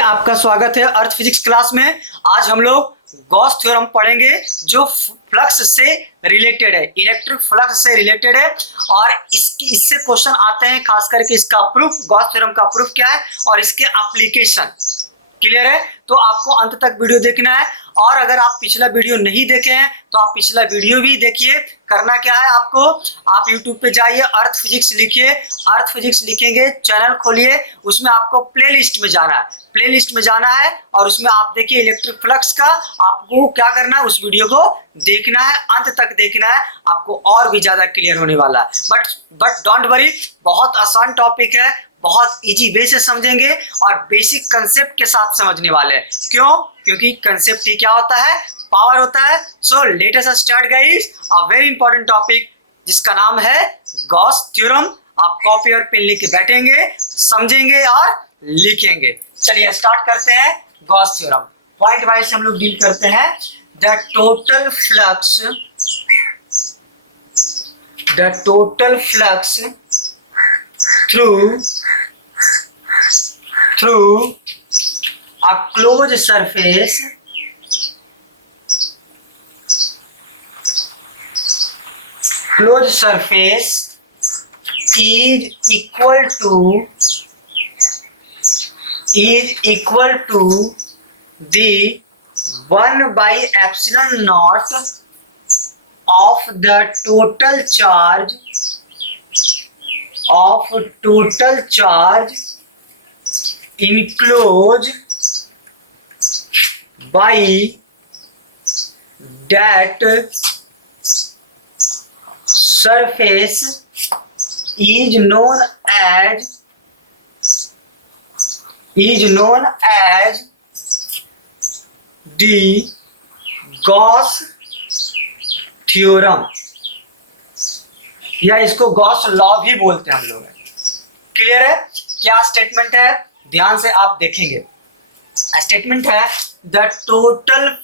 आपका स्वागत है अर्थ फिजिक्स क्लास में। आज हम लोग गॉस थ्योरम पढ़ेंगे जो फ्लक्स से रिलेटेड है, इलेक्ट्रिक फ्लक्स से रिलेटेड है। और इससे क्वेश्चन आते हैं, खास करके इसका प्रूफ, गॉस थ्योरम का प्रूफ क्या है और इसके एप्लीकेशन। क्लियर है? तो आपको अंत तक वीडियो देखना है। और अगर आप पिछला वीडियो नहीं देखे हैं तो आप पिछला वीडियो भी देखिए। करना क्या है आपको, आप YouTube पे जाइए, अर्थ फिजिक्स लिखिए, अर्थ फिजिक्स लिखेंगे, चैनल खोलिए, उसमें आपको प्लेलिस्ट में जाना है, प्लेलिस्ट में जाना है और उसमें आप देखिए इलेक्ट्रिक फ्लक्स का। आपको क्या करना है, उस वीडियो को देखना है, अंत तक देखना है, आपको और भी ज्यादा क्लियर होने वाला है। बट डोंट वरी, बहुत आसान टॉपिक है, बहुत इजी वे से समझेंगे और बेसिक कंसेप्ट के साथ समझने वाले हैं। क्यों? क्योंकि कंसेप्ट ही क्या होता है, पावर होता है। So let us start guys, a very important topic जिसका नाम है गॉस थ्योरम। आप कॉपी और पेन लेके बैठेंगे, समझेंगे और लिखेंगे। चलिए स्टार्ट करते हैं गॉस थ्योरम। पॉइंट वाइज हम लोग डील करते हैं। The total flux through a closed surface is equal to the 1 by epsilon naught of the total charge enclosed by that surface is known as the Gauss theorem, या इसको Gauss law भी बोलते हैं हम लोग। Clear है? क्या statement है, ध्यान से आप देखेंगे। स्टेटमेंट है द टोटल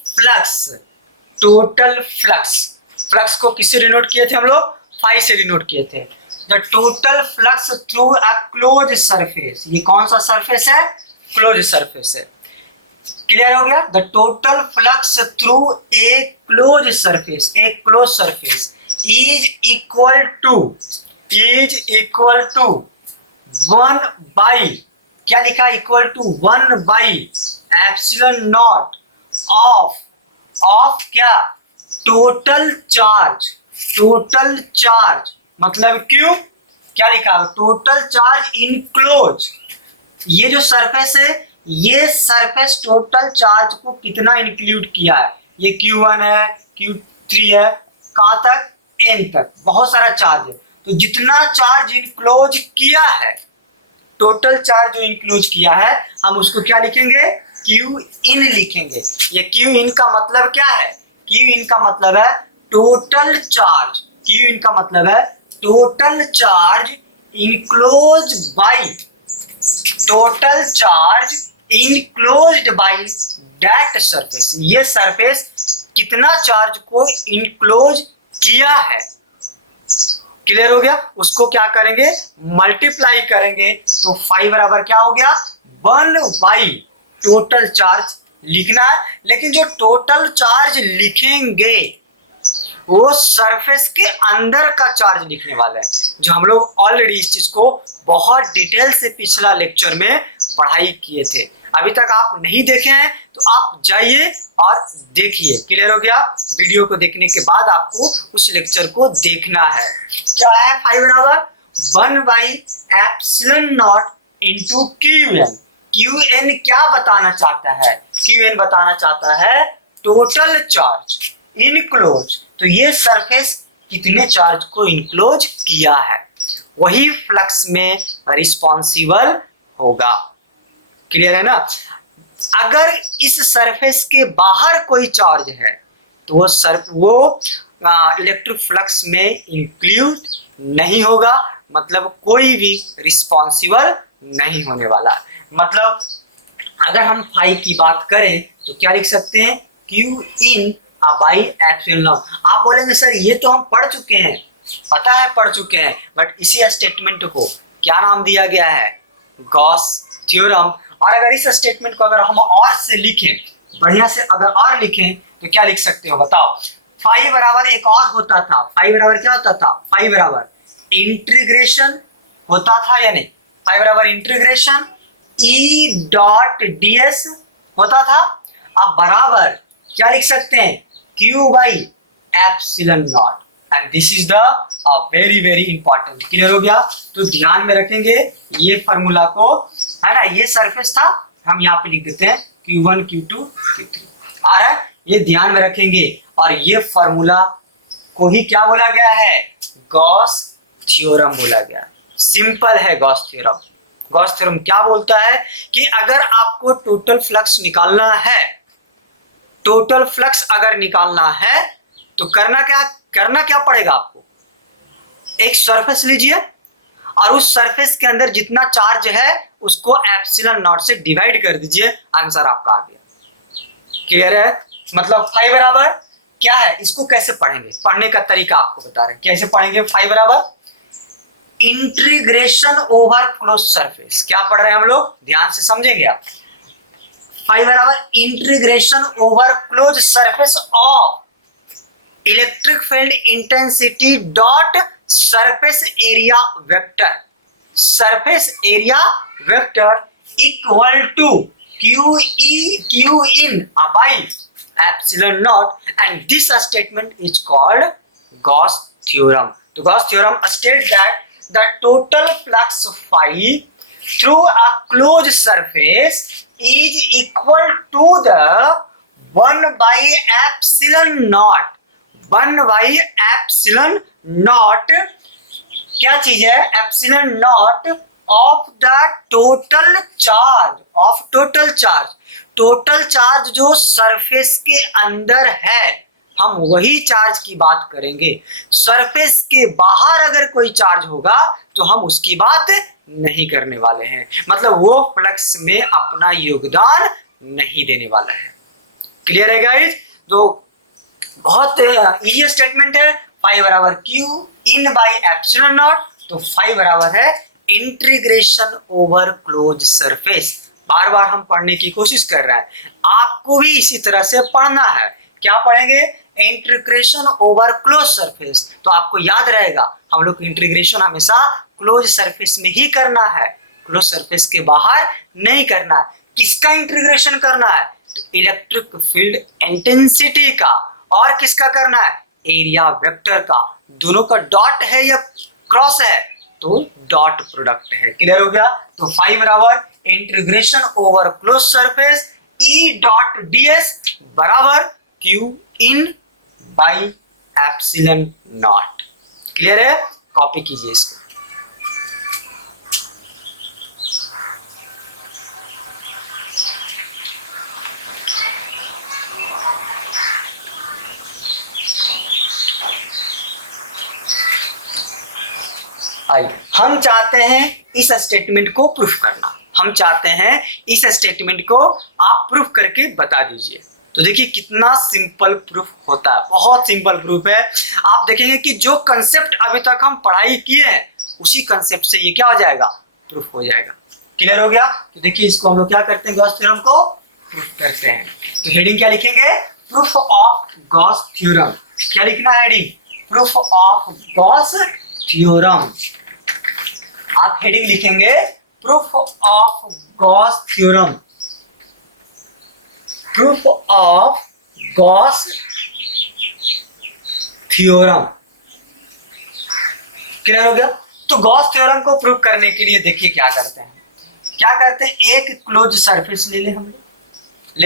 फ्लक्स को किससे डिनोट किए थे हम लोग, फाई से डिनोट किए थे। The total flux through a close surface, ये कौन सा सरफेस है, क्लोज सरफेस है। क्लियर हो गया? The total flux through a close surface is equal to 1 by, क्या लिखा, equal to 1 by epsilon not of क्या, टोटल चार्ज मतलब क्यों, क्या लिखा, टोटल चार्ज इनक्लोज। ये जो सरफेस है, ये सरफेस टोटल चार्ज को कितना इंक्लूड किया है, ये Q1 है, Q3 है, कहां तक, N तक, बहुत सारा चार्ज है। तो जितना चार्ज इनक्लोज किया है, टोटल चार्ज जो इंक्लूज किया है, हम उसको क्या लिखेंगे, Q इन लिखेंगे। ये Q इन का मतलब क्या है, Q इन का मतलब है टोटल चार्ज, Q इन का मतलब है total charge enclose by, total charge enclosed by that surface. ये सरफेस कितना चार्ज को इनक्लोज किया है। क्लियर हो गया? उसको क्या करेंगे, मल्टीप्लाई करेंगे, तो 5 बराबर क्या हो गया, 1 बाई टोटल चार्ज लिखना है। लेकिन जो टोटल चार्ज लिखेंगे वो सरफेस के अंदर का चार्ज लिखने वाला है, जो हम लोग ऑलरेडी इस चीज को बहुत डिटेल से पिछला लेक्चर में पढ़ाई किए थे। अभी तक आप नहीं देखे हैं तो आप जाइए और देखिए। क्लियर हो गया? वीडियो को देखने के बाद आपको उस लेक्चर को देखना है। क्या है, 5 बराबर 1 by epsilon not into Qn क्या बताना चाहता है, Qn बताना चाहता है टोटल चार्ज इनक्लोज। तो ये सरफेस कितने चार्ज को इनक्लोज किया है, वही फ्लक्स में रिस्पॉन्सिबल होगा। क्लियर है ना? अगर इस सरफेस के बाहर कोई चार्ज है तो वो इलेक्ट्रिक फ्लक्स में इंक्लूड नहीं होगा, मतलब कोई भी रिस्पॉन्सिबल नहीं होने वाला। मतलब अगर हम फाई की बात करें तो क्या लिख सकते हैं, Q in by epsilon not. आप बोलेंगे सर ये तो हम पढ़ चुके हैं, पता है पढ़ चुके हैं, बट इसी स्टेटमेंट को क्या नाम दिया गया है, गॉस थ्योरम। और अगर इस स्टेटमेंट को अगर हम और से लिखें, बढ़िया से अगर और लिखें तो क्या लिख सकते हो बताओ? फाई बराबर एक और होता था, फाई बराबर क्या होता था? फाई बराबर इंटीग्रेशन होता था या नहीं? फाई बराबर इंटीग्रेशन ई डॉट डी एस होता था। अब बराबर क्या लिख सकते हैं? Q by epsilon naught, and this is the very very important. Clear हो गया? तो ध्यान में रखेंगे ये फॉर्मूला को, है ना, ये सरफेस था, हम यहाँ पे लिख देते हैं Q1 Q2 Q3 आ रहा है, ये ध्यान में रखेंगे। और ये फॉर्मूला को ही क्या बोला गया है? गॉस थ्योरम बोला गया। सिंपल है गॉस थ्योरम। गॉस थ्योरम क्या बोलता है कि अगर आपको टोटल फ्लक्स निकालना है, टोटल फ्लक्स अगर निकालना है तो करना क्या पड़ेगा आपको? एक सरफेस लीजिए और उस सरफेस के अंदर जितना चार्ज है उसको एप्सिलॉन नॉट से डिवाइड कर दीजिए, आंसर आपका आ गया। क्लियर है? मतलब फाई बराबर क्या है, इसको कैसे पढ़ेंगे? पढ़ने का तरीका आपको बता रहे हैं कैसे पढ़ेंगे। फाई बराबर इंटीग्रेशन ओवर क्लोज सरफेस। क्या पढ़ रहे हैं हम लोग? ध्यान से समझेंगे आप। फाई बराबर integration over close surface of electric field intensity dot surface area vector, surface area vector equal to Q in by epsilon naught, and this statement is called Gauss theorem. तो Gauss theorem state that the total flux phi through a closed surface is equal to the 1 by epsilon naught, 1 by epsilon naught क्या चीज है? Epsilon not of the total charge, of total charge, total charge जो surface के अंदर है, हम वही charge की बात करेंगे। सरफेस के बाहर अगर कोई चार्ज होगा तो हम उसकी बात नहीं करने वाले हैं, मतलब वो फ्लक्स में अपना योगदान नहीं देने वाला है। क्लियर है गाइस? तो बहुत इजी स्टेटमेंट है। फाई बराबर Q in by epsilon naught, तो फाई बराबर है इंटीग्रेशन ओवर क्लोज सरफेस। बार बार हम पढ़ने की कोशिश कर रहे हैं, आपको भी इसी तरह से पढ़ना है। क्या पढ़ेंगे? Integration over close surface. तो आपको याद रहेगा हम लोग इंटीग्रेशन हमेशा क्लोज सरफेस में ही करना है, क्लोज सरफेस के बाहर नहीं करना है। किसका इंटीग्रेशन करना है? इलेक्ट्रिक फील्ड इंटेंसिटी का, और किसका करना है? एरिया वेक्टर का। दोनों का डॉट है या क्रॉस है? तो डॉट प्रोडक्ट है। क्लियर हो गया? तो फाई बराबर integration over close surface E dot d s बराबर Q in by epsilon naught. Clear है? कॉपी कीजिए इसको। हम चाहते हैं इस स्टेटमेंट को प्रूफ करना, हम चाहते हैं इस स्टेटमेंट को आप प्रूफ करके बता दीजिए। तो देखिए कितना सिंपल प्रूफ होता है, बहुत सिंपल प्रूफ है। आप देखेंगे कि जो कंसेप्ट अभी तक हम पढ़ाई किए हैं उसी कंसेप्ट से ये क्या हो जाएगा? प्रूफ हो जाएगा। क्लियर हो गया? तो देखिए इसको हम लोग क्या करते हैं? गॉस थ्योरम को प्रूफ करते हैं। तो हेडिंग क्या लिखेंगे? Proof of Gauss theorem. क्या लिखना है heading? Proof of Gauss theorem. आप हेडिंग लिखेंगे proof of Gauss theorem, proof of Gauss theorem. Clear हो गया? तो गॉस थ्योरम को प्रूव करने के लिए देखिए क्या करते हैं, एक क्लोज सरफेस ले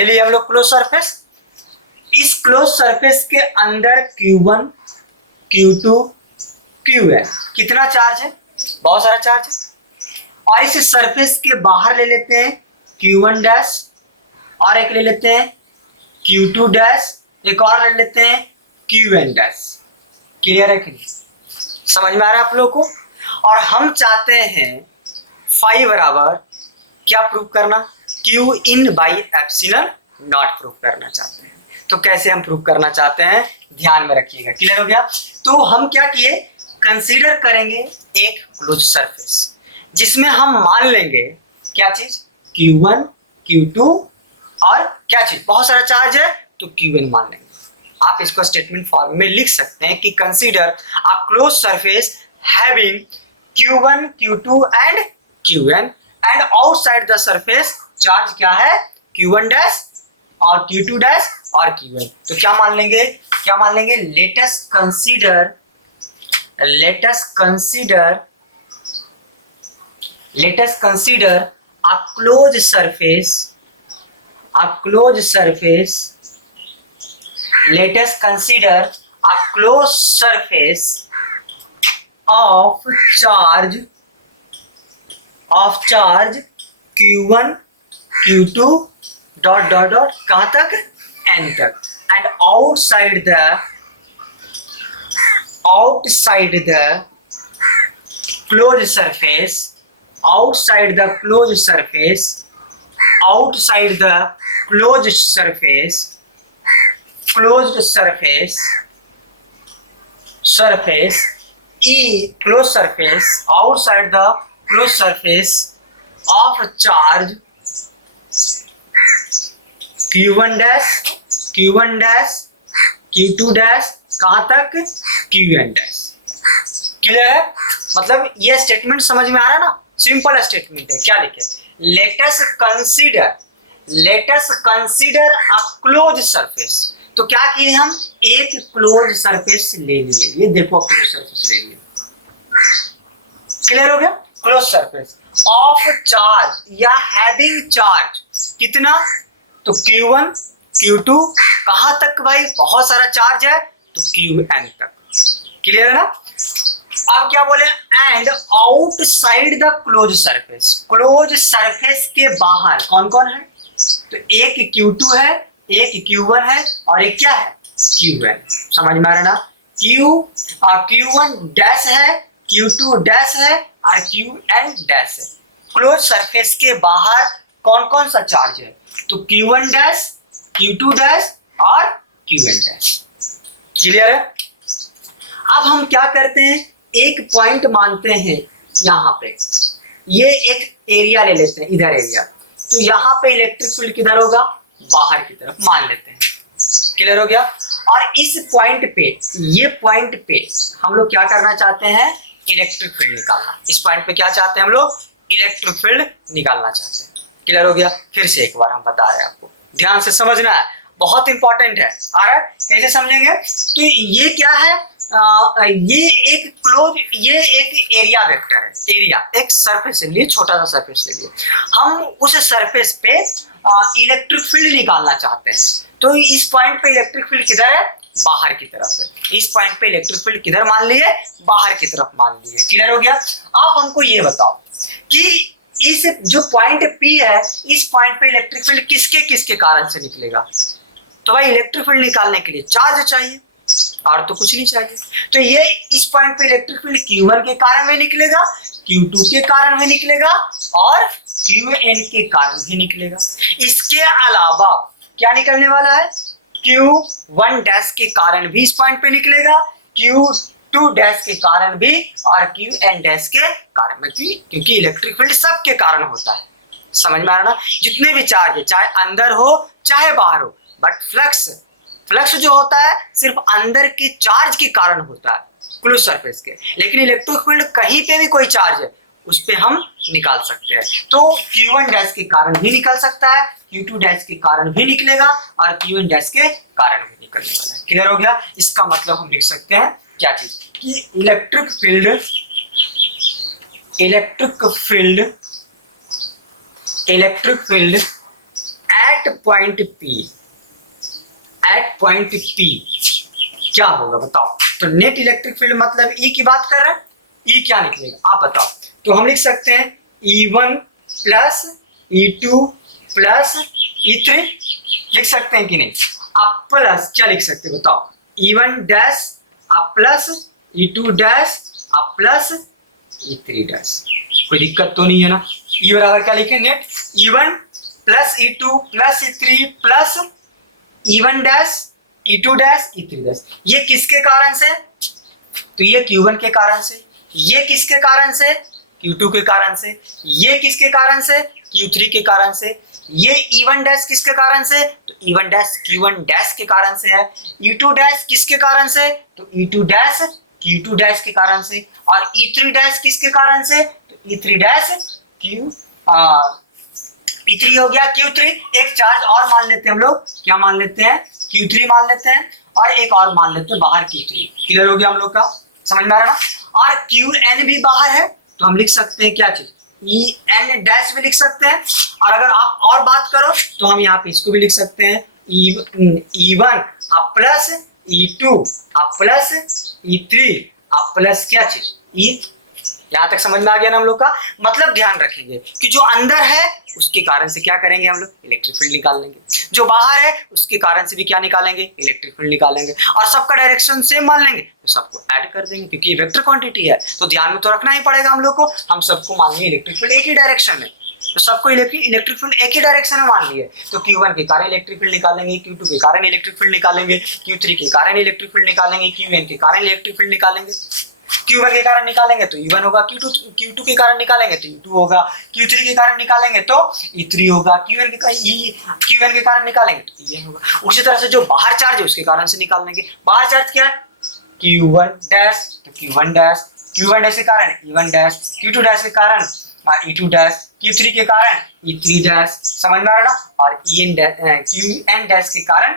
लिए हम लोग क्लोज सरफेस। इस क्लोज सरफेस के अंदर Q1 Q2 Q है। कितना चार्ज है? बहुत सारा चार्ज है। और इस सरफेस के बाहर ले लेते हैं Q1 डैश, और एक ले लेते हैं Q2 डैश, एक और ले लेते हैं Qn डैश। क्लियर है कि नहीं? समझ में आ रहा है आप लोगों को? और हम चाहते हैं फाई बराबर क्या प्रूव करना? Q in by epsilon not prove करना चाहते हैं। तो कैसे हम प्रूव करना चाहते हैं ध्यान में रखिएगा। क्लियर हो गया? तो हम क्या किए, कंसीडर करेंगे एक क्लोज सरफेस जिसमें हम मान लेंगे क्या चीज Q1 Q2 और क्या चीज, बहुत सारा चार्ज है तो Qn मान लेंगे। आप इसको स्टेटमेंट फॉर्म में लिख सकते हैं कि consider a close surface having Q1 Q2 and Qn and outside the surface charge क्या है, Q1 डैश और Q2 डैश और Qn। तो क्या मान लेंगे, क्या मान लेंगे, let us consider a closed surface, let us consider a closed surface of charge Q1 Q2 dot dot dot कहाँ तक, n तक, and outside the closed surface, outside the closed outside the closed surface of charge Q1 dash Q2 dash कहाँ तक, Qn dash। Clear है, मतलब ये statement समझ में आ रहा है ना, सिंपल स्टेटमेंट है। क्या लिखे, let us consider a close surface. तो क्या किए हम, एक क्लोज सरफेस ले लिए, ये देखो क्लोज सरफेस ले लिए, क्लियर हो गया, क्लोज सरफेस ऑफ चार्ज या हैविंग चार्ज कितना, तो Q1 Q2 कहां तक भाई, बहुत सारा चार्ज है तो Qn तक, क्लियर है ना। अब क्या बोले, and outside the close surface के बाहर कौन कौन है, तो एक Q2 है, एक Q1 है और एक क्या है, Qn। समझ में आ रहा ना, Q1 डैश है, Q2 डैश है और Qn डैश है। क्लोज सरफेस के बाहर कौन कौन सा चार्ज है, तो Q1 डैश, Q2 डैश और Qn डैश, क्लियर है। अब हम क्या करते हैं, एक पॉइंट मानते हैं यहाँ पे, ये एक एरिया ले लेते हैं, इधर एरिया, तो यहाँ पे इलेक्ट्रिक फील्ड किधर होगा, बाहर की तरफ मान लेते हैं, क्लियर हो गया। और इस पॉइंट पे, ये पॉइंट पे हम लोग क्या करना चाहते हैं, इलेक्ट्रिक फील्ड निकालना। इस पॉइंट पे क्या चाहते हैं हम लोग, इलेक्ट्रिक फील्ड निकालना चाहते हैं, क्लियर हो गया। फिर से एक बार हम बता रहे हैं, आपको ध्यान से समझना है, बहुत इंपॉर्टेंट है। आ रहा है, कैसे समझेंगे, तो ये क्या है, ये एक एरिया वेक्टर है, एरिया एक सरफेस ले लिए, छोटा सा सरफेस ले लिए, हम उस सरफेस पे इलेक्ट्रिक फील्ड निकालना चाहते हैं। तो इस पॉइंट पे इलेक्ट्रिक फील्ड किधर है, बाहर की तरफ है। इस पॉइंट पे इलेक्ट्रिक फील्ड किधर मान लिए, बाहर की तरफ मान लिए, क्लियर हो गया। आप हमको ये बताओ कि इस जो पॉइंट P है, इस पॉइंट पे इलेक्ट्रिक फील्ड किसके किसके कारण से निकलेगा, तो भाई इलेक्ट्रिक फील्ड निकालने के लिए चार्ज चाहिए और तो कुछ नहीं चाहिए। तो ये इस पॉइंट पे इलेक्ट्रिक फील्ड Q1 के कारण भी निकलेगा, Q2 के कारण भी निकलेगा और Qn के कारण भी निकलेगा। इसके अलावा क्या निकलने वाला है, Q1 डैश के कारण भी इस पॉइंट पे निकलेगा, Q2 डैश के कारण भी और Qn डैश के कारण में, क्योंकि इलेक्ट्रिक फील्ड सबके कारण होता है। समझ में आ रहा ना, जितने भी चार्ज है, चाहे अंदर हो चाहे बाहर हो, बट फ्लक्स जो होता है सिर्फ अंदर के चार्ज के कारण होता है, क्लोज सरफेस के। लेकिन इलेक्ट्रिक फील्ड कहीं पे भी कोई चार्ज है उस पे हम निकाल सकते हैं। तो Q1 डैश के कारण भी निकल सकता है, Q2 डैश के कारण भी निकलेगा और Qn डैश के कारण भी निकलने वाला है, क्लियर हो गया। इसका मतलब हम लिख सकते हैं क्या चीज, कि electric field at point P क्या होगा बताओ। तो नेट इलेक्ट्रिक फील्ड मतलब E की बात कर रहे हैं, E क्या निकलेगा आप बताओ। तो हम लिख सकते हैं E1 plus E2 plus E3, लिख सकते हैं कि नहीं। आप प्लस क्या लिख सकते हैं बताओ, E1 डैश आप प्लस E2 डैश आप प्लस E3 डैश, कोई दिक्कत तो नहीं है ना। E बराबर क्या लिखे, net E1 plus E2 plus E3 plus E1 dash E2 dash E3 dash. ये किसके कारण से, तो ये Q1 के कारण से, ये किसके कारण से, Q2 के कारण से, ये किसके कारण से, Q3 के कारण से, ये E1 डैश किसके कारण से, तो E1 डैश Q1 डैश के कारण से है, E2 डैश किसके कारण से, तो E2 डैश Q2 डैश के कारण से, और E3 डैश किसके कारण से, तो E3 डैश E3 हो गया Q3। एक चार्ज और मान लेते हैं हम लोग, क्या मान लेते हैं, Q3 मान लेते हैं, और एक और मान लेते हैं बाहर Q3। क्लियर हो गया हम लोग का, समझ में आ रहा ना। और Qn भी बाहर है तो हम लिख सकते हैं क्या चीज, En डैश भी लिख सकते हैं, और अगर आप और बात करो तो हम यहाँ पे इसको भी लिख सकते हैं E1 अब प्लस E2 अब प्लस E3 अब प्लस क्या चीज E। यहाँ तक समझ में आ गया ना हम लोग का। मतलब ध्यान रखेंगे कि जो अंदर है उसके कारण से क्या करेंगे हम लोग, इलेक्ट्रिक फील्ड निकाल लेंगे, जो बाहर है उसके कारण से भी क्या निकालेंगे, इलेक्ट्रिक फील्ड निकालेंगे, और सबका डायरेक्शन सेम मान लेंगे तो सबको ऐड कर देंगे, क्योंकि ये वेक्टर क्वांटिटी है तो ध्यान में तो रखना ही पड़ेगा हम लोग को। हम सबको मान लिए इलेक्ट्रिक फील्ड एक ही डायरेक्शन में, तो सबको इलेक्ट्रिक फील्ड एक ही डायरेक्शन में मान लिए, तो Q1 के कारण इलेक्ट्रिक फील्ड निकालेंगे, Q2 के कारण इलेक्ट्रिक फील्ड निकालेंगे, Q3 के कारण इलेक्ट्रिक फील्ड निकालेंगे, Qn के कारण इलेक्ट्रिक फील्ड निकालेंगे। Q1 के कारण निकालेंगे तो E1 होगा, Q2 के कारण निकालेंगे तो E2 होगा, Q3 के कारण निकालेंगे तो E3 होगा, Qn के कारण निकालेंगे तो En होगा। उसी तरह से जो बाहर चार्ज है उसके कारण से निकाल लेंगे। बाहर चार्ज क्या है, Q1 डैश, तो Q1 डैश, Q1 डैश के कारण E1 डैश, Q2 डैश के कारण E2 डैश, Q3 के कारण E3 डैश, समझ में आ रहा ना, और Qn डैश के कारण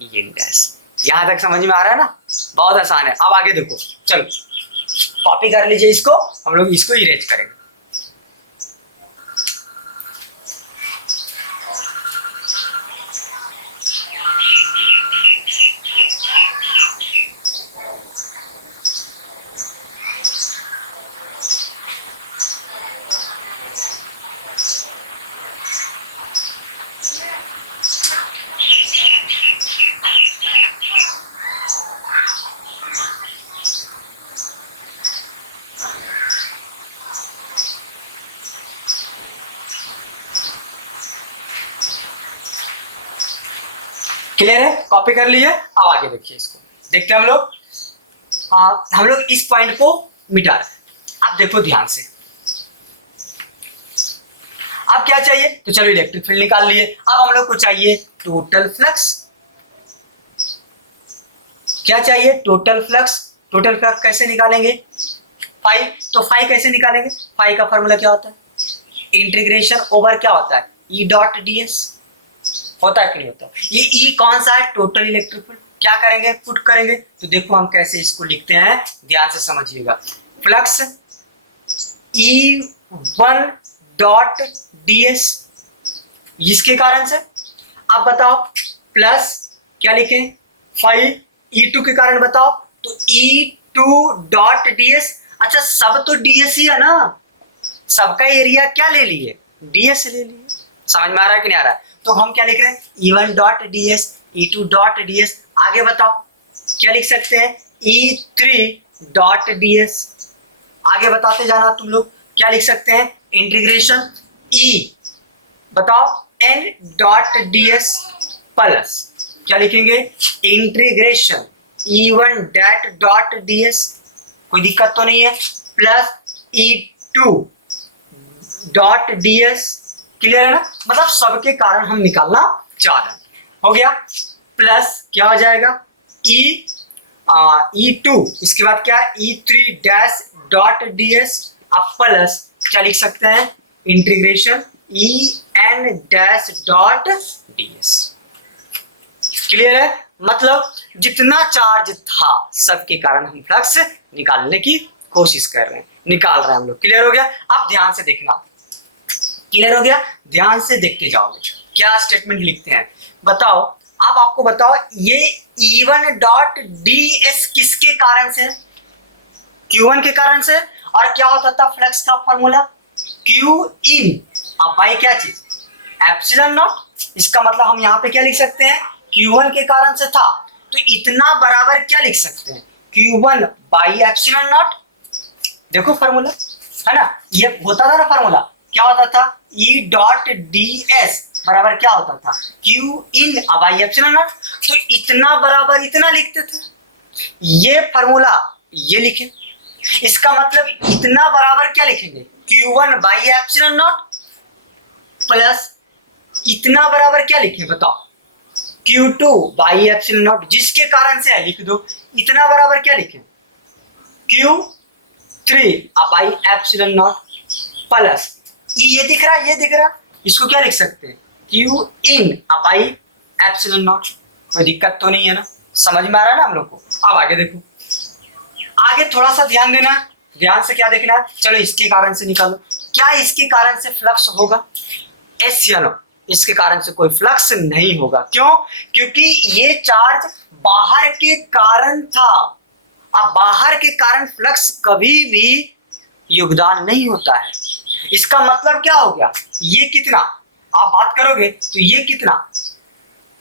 En डैश। यहां तक समझ में आ रहा है ना, बहुत आसान है। अब आगे देखो, चलो कॉपी कर लीजिए इसको, हम लोग इसको इरेज करेंगे। क्लियर है, कॉपी कर लिए। अब आगे देखिए इसको, देखते हैं हम लोग इस पॉइंट को मिटा रहे हैं। अब देखो ध्यान से, अब क्या चाहिए, तो चलो इलेक्ट्रिक फील्ड निकाल लिए। अब हम लोग को चाहिए टोटल फ्लक्स। क्या चाहिए, टोटल फ्लक्स। टोटल फ्लक्स कैसे निकालेंगे, फाई, तो फाई कैसे निकालेंगे, फाई का फॉर्मूला क्या होता है, इंटीग्रेशन ओवर क्या होता है, ई डॉट डी एस होता है कि नहीं होता। ये ई कौन सा है, टोटल इलेक्ट्रिक फील्ड। क्या करेंगे, पुट करेंगे, तो देखो हम कैसे इसको लिखते हैं, ध्यान से समझिएगा। Flux E1 dot d S, इसके कारण से। अब बताओ प्लस क्या लिखें, फाइव E2 के कारण बताओ, तो E2 डॉट डी एस। अच्छा सब तो डी एस ही है ना, सबका एरिया क्या ले लिए, डी एस ले लिए। समझ में आ रहा है कि नहीं आ रहा है, तो हम क्या लिख रहे हैं, E1 dot d S, E2 dot d S. आगे बताओ क्या लिख सकते हैं, E3 डॉट डी एस। आगे बताते जाना तुम लोग, क्या लिख सकते हैं, इंटीग्रेशन E बताओ N dot d S plus क्या लिखेंगे, integration E1 dot d S, कोई दिक्कत तो नहीं है, plus E2 dot d S. Clear है ना, मतलब सबके कारण हम निकालना चाह रहे हैं। हो गया, प्लस क्या हो जाएगा, E2, इसके बाद क्या है, E3 dash dot d S, अब प्लस क्या लिख सकते हैं, integration En dash dot d S. Clear है, मतलब जितना चार्ज था सबके कारण हम फ्लक्स निकालने की कोशिश कर रहे हैं, निकाल रहे हैं हम लोग। क्लियर हो गया, अब ध्यान से देखना, क्लियर हो गया, ध्यान से देखते जाओगे क्या स्टेटमेंट लिखते हैं। बताओ, अब आपको बताओ ये E1 डॉट डी एस किसके कारण से, Q1 के कारण से। और क्या होता था फ्लक्स का फॉर्मूला, Q इन अब बाई क्या चीज, एप्सिलॉन नॉट। इसका मतलब हम यहाँ पे क्या लिख सकते हैं, Q1 के कारण से था तो इतना बराबर क्या लिख सकते हैं, Q1 बाई एप्सिलॉन नॉट। देखो फॉर्मूला है ना, ये होता था ना फॉर्मूला, क्या होता था, E डॉट डी एस बराबर क्या होता था, Q in by epsilon naught. तो इतना बराबर इतना लिखते थे, ये फॉर्मूला ये लिखे, इसका मतलब इतना बराबर क्या लिखेंगे, Q1 by epsilon not. Plus इतना बराबर क्या लिखे बताओ, Q2 बाई एप्सिलॉन नॉट, जिसके कारण से लिख दो इतना बराबर क्या लिखे, Q3 by epsilon not plus ये दिख रहा, ये दिख रहा, इसको क्या लिख सकते हैं, Q in by epsilon not. कोई दिक्कत तो नहीं है ना, समझ में आ रहा है ना हम लोग को। अब आगे देखो, आगे थोड़ा सा ध्यान देना, ध्यान से क्या देखना है, चलो इसके कारण से निकालो, क्या इसके कारण से फ्लक्स होगा, एस या नो, इसके कारण से कोई फ्लक्स नहीं होगा। क्यों, क्योंकि ये चार्ज बाहर के कारण था। अब बाहर के कारण फ्लक्स कभी भी योगदान नहीं होता है। इसका मतलब क्या हो गया, ये कितना आप बात करोगे तो ये कितना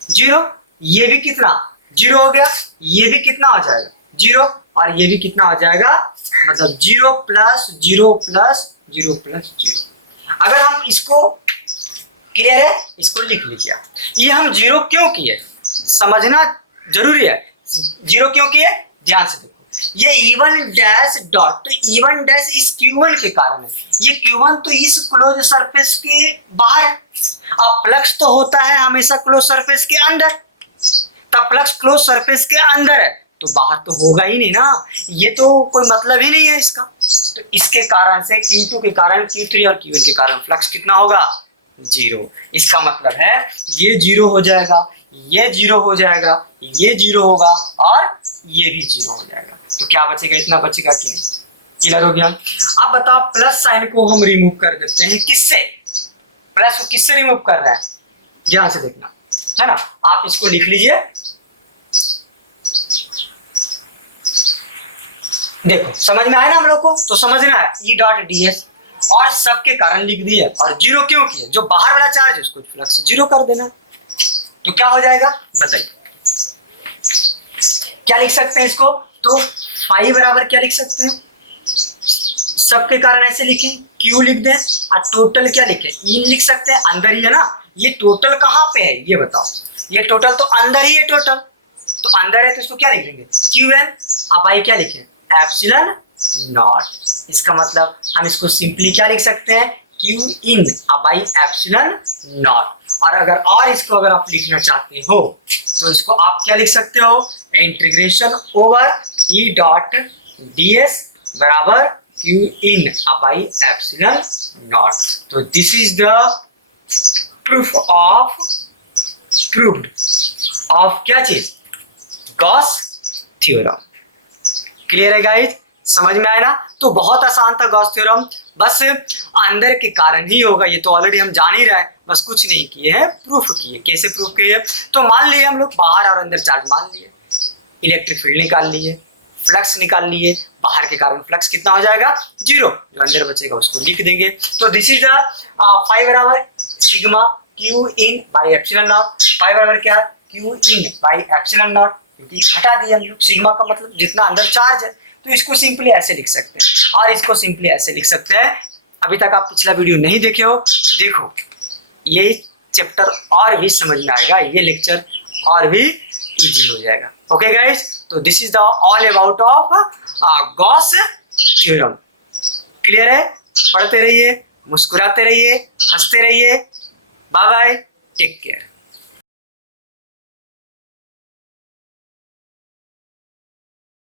0, ये भी कितना 0 हो गया, ये भी कितना हो जाएगा 0, और ये भी कितना हो जाएगा, मतलब 0 प्लस 0 प्लस 0 प्लस 0। अगर हम इसको, क्लियर है, इसको लिख लीजिए। ये हम 0 क्यों किए समझना जरूरी है। 0 क्यों किए, ध्यान से देखो, ये E1 डैश डॉट, तो E1 डैश इस Q1 के कारण है, ये Q1 तो इस क्लोज सरफेस के बाहर है। अब फ्लक्स तो होता है हमेशा क्लोज सरफेस के अंदर, तब फ्लक्स क्लोज सरफेस के अंदर है तो बाहर तो होगा ही नहीं ना, ये तो कोई मतलब ही नहीं है इसका। तो इसके कारण से Q2 के कारण, Q3 और Q1 के कारण फ्लक्स कितना होगा 0। इसका मतलब है ये 0 हो जाएगा, ये 0 हो जाएगा, ये 0 होगा और ये भी 0 हो जाएगा। तो क्या बचेगा, इतना बचेगा कि नहीं, क्लियर हो गया। अब बताओ प्लस साइन को हम रिमूव कर देते हैं, किससे, प्लस को किससे रिमूव कर रहे हैं, ध्यान से देखना है ना। आप इसको लिख लीजिए, देखो समझ में आया ना हम लोग को, तो समझना है E डॉट ds और सबके कारण लिख दिए, और 0 क्यों किए, जो बाहर वाला चार्ज है उसको फ्लक्स 0 कर देना। तो क्या हो जाएगा बताइए, क्या लिख सकते हैं इसको, तो फाई बराबर क्या लिख सकते हैं, सबके कारण ऐसे लिखें, Q लिख दें, और टोटल क्या लिखें, इन लिख सकते हैं, अंदर ही है ना। ये टोटल कहाँ पे है ये बताओ, ये टोटल तो अंदर ही है, टोटल तो अंदर है, तो इसको क्या लिख देंगे Qn, अब आई क्या लिखें एप्सिलॉन नॉट। इसका मतलब हम इसको सिंपली क्या लिख सकते हैं, Q in by epsilon not. और अगर और इसको अगर आप लिखना चाहते हो तो इसको आप क्या लिख सकते हो, integration over E dot ds बराबर Q in by epsilon naught. तो this is the proof of, proved of क्या चीज, गॉस थ्योरम। क्लियर है गाइज, समझ में आया ना। तो बहुत आसान था गॉस थ्योरम, बस अंदर के कारण ही होगा, ये तो ऑलरेडी हम जान ही रहे हैं, बस कुछ नहीं किए हैं, प्रूफ किए। कैसे प्रूफ किए, तो मान लिए हम लोग बाहर और अंदर चार्ज मान लिए, इलेक्ट्रिक फील्ड निकाल लिए, फ्लक्स निकाल लिए, बाहर के कारण फ्लक्स कितना हो जाएगा 0, जो अंदर बचेगा उसको लिख देंगे। तो दिस इज द फाई बराबर sigma Q in by epsilon not, phi बराबर क्या है Q in by epsilon not, क्योंकि हटा दिया हम लोग, सिग्मा का मतलब जितना अंदर चार्ज है, तो इसको सिंपली ऐसे लिख सकते हैं, और इसको सिंपली ऐसे लिख सकते हैं। अभी तक आप पिछला वीडियो नहीं देखे हो तो देखो, ये चैप्टर और भी समझ में आएगा, ये लेक्चर और भी इजी हो जाएगा। ओके गाइज, तो this is the all about of Gauss theorem. Clear है, पढ़ते रहिए, मुस्कुराते रहिए, हंसते रहिए। Bye bye, take care.